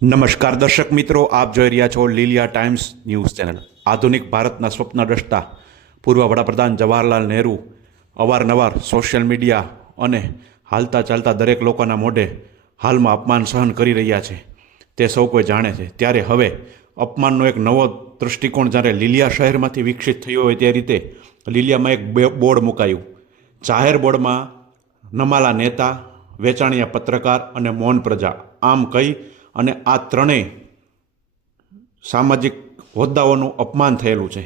નમસ્કાર દર્શક મિત્રો, આપ જોઈ રહ્યા છો લીલિયા ટાઈમ્સ ન્યૂઝ ચેનલ। આધુનિક ભારતના સ્વપ્નદ્રષ્ટા પૂર્વ વડાપ્રધાન જવાહરલાલ નહેરુ અવારનવાર સોશિયલ મીડિયા અને હાલતા ચાલતા દરેક લોકોના મોઢે હાલમાં અપમાન સહન કરી રહ્યા છે, તે સૌ કોઈ જાણે છે। ત્યારે હવે અપમાનનો એક નવો દૃષ્ટિકોણ જ્યારે લીલિયા શહેરમાંથી વિકસિત થયો હોય તે રીતે લીલિયામાં એક બોર્ડ મુકાયું। જાહેર બોર્ડમાં નમાલા નેતા, વેચાણીયા પત્રકાર અને મૌન પ્રજા આમ કહી અને આ ત્રણેય સામાજિક હોદ્દાઓનું અપમાન થયેલું છે।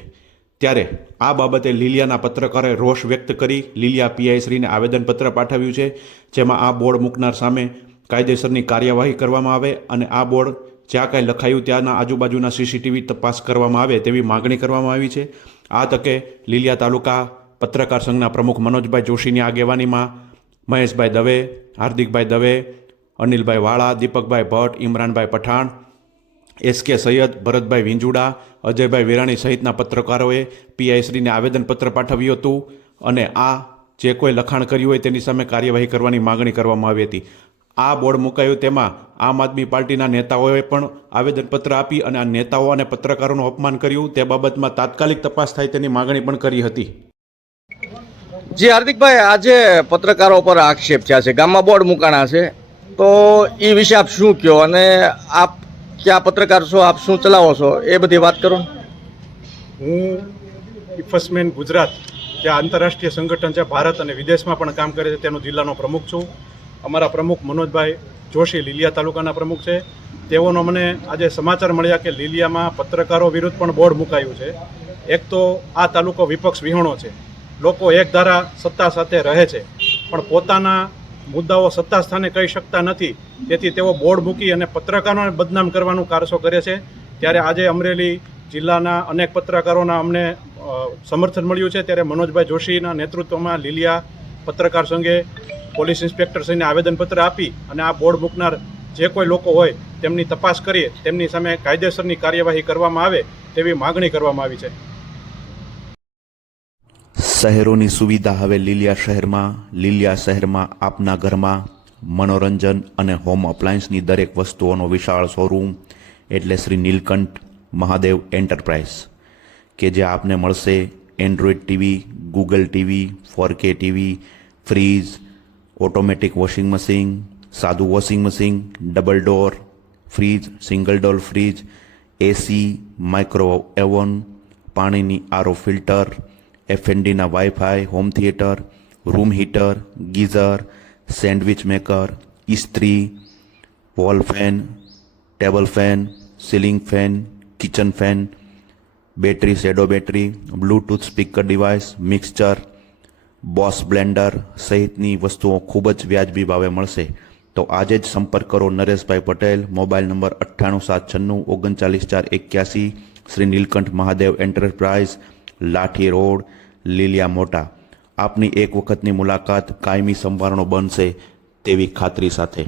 ત્યારે આ બાબતે લીલિયાના પત્રકારોએ રોષ વ્યક્ત કરી લીલિયા પીઆઈશ્રીને આવેદનપત્ર પાઠવ્યું છે, જેમાં આ બોર્ડ મૂકનાર સામે કાયદેસરની કાર્યવાહી કરવામાં આવે અને આ બોર્ડ જ્યાં કાંઈ લખાયું ત્યાંના આજુબાજુના સીસીટીવી તપાસ કરવામાં આવે તેવી માગણી કરવામાં આવી છે। આ તકે લીલિયા તાલુકા પત્રકાર સંઘના પ્રમુખ મનોજભાઈ જોશીની આગેવાનીમાં મહેશભાઈ દવે, હાર્દિકભાઈ દવે, અનિલભાઈ વાળા, દીપકભાઈ ભટ્ટ, ઇમરાનભાઈ પઠાણ, એસકે સૈયદ, ભરતભાઈ વિંજુડા, અજયભાઈ વિરાણી સહિતના પત્રકારોએ પીઆઈશ્રીને આવેદનપત્ર પાઠવ્યું હતું અને આ જે કોઈ લખાણ કર્યું હોય તેની સામે કાર્યવાહી કરવાની માગણી કરવામાં આવી હતી। આ બોર્ડ મુકાયું તેમાં આમ આદમી પાર્ટીના નેતાઓએ પણ આવેદનપત્ર આપી અને આ નેતાઓ અને પત્રકારોનું અપમાન કર્યું તે બાબતમાં તાત્કાલિક તપાસ થાય તેની માગણી પણ કરી હતી। જી હાર્દિકભાઈ, આજે પત્રકારો પર આક્ષેપ થયા છે, ગામમાં બોર્ડ મુકાણા છે, તો એ વિશે આપ શું કહો અને આપ ક્યાં પત્રકાર છો, આપ શું ચલાવો છો એ બધી વાત કરો। હું ઇફસમેન ગુજરાત, જે આંતરરાષ્ટ્રીય સંગઠન છે, ભારત અને વિદેશમાં પણ કામ કરે છે, તેનો જિલ્લાનો પ્રમુખ છું। અમારા પ્રમુખ મનોજભાઈ જોશી લીલિયા તાલુકાના પ્રમુખ છે। તેઓનો મને આજે સમાચાર મળ્યા કે લીલિયામાં પત્રકારો વિરુદ્ધ પણ બોર્ડ મુકાયું છે। એક તો આ તાલુકો વિપક્ષ વિહોણો છે, લોકો એક ધારા સત્તા સાથે રહે છે પણ પોતાના મુદ્દાઓ સત્તા સ્થાને કહી શકતા નથી, તેથી તેઓ બોર્ડ મૂકી અને પત્રકારોને બદનામ કરવાનું કારસો કરે છે। ત્યારે આજે અમરેલી જિલ્લાના અનેક પત્રકારોના અમને સમર્થન મળ્યું છે, ત્યારે મનોજભાઈ જોશીના નેતૃત્વમાં લીલિયા પત્રકાર સંઘે પોલીસ ઇન્સ્પેક્ટરશ્રીને આવેદનપત્ર આપી અને આ બોર્ડ મૂકનાર જે કોઈ લોકો હોય તેમની તપાસ કરી તેમની સામે કાયદેસરની કાર્યવાહી કરવામાં આવે તેવી માગણી કરવામાં આવી છે। શહેરોની સુવિધા હવે લીલિયા શહેરમાં આપના ઘરમાં મનોરંજન અને હોમ અપ્લાયન્સની દરેક વસ્તુઓનો વિશાળ શોરૂમ એટલે શ્રી નીલકંઠ મહાદેવ એન્ટરપ્રાઇઝ, કે જે આપને મળશે Android TV, Google TV, 4K TV, fridge, automatic washing machine, સાદું washing machine, double door fridge, single door fridge, AC, micro oven, પાણીની આરો ફિલ્ટર, એફએનડીના wifi, home theatre, room heater, geyser, sandwich maker, ઇસ્ત્રી, wall fan, table fan, ceiling fan, kitchen fan, battery, શેડો battery, Bluetooth speaker device, mixture, બોસ blender સહિતની વસ્તુઓ ખૂબ જ વ્યાજબી ભાવે મળશે। તો આજે જ સંપર્ક કરો નરેશભાઈ Patel, mobile number 9876939481, Shri Nilkanth Mahadev enterprise, Lathi road, Liliya Mota. આપની એક વખતની મુલાકાત કાયમી સંભારણો બનશે તેવી ખાતરી સાથે।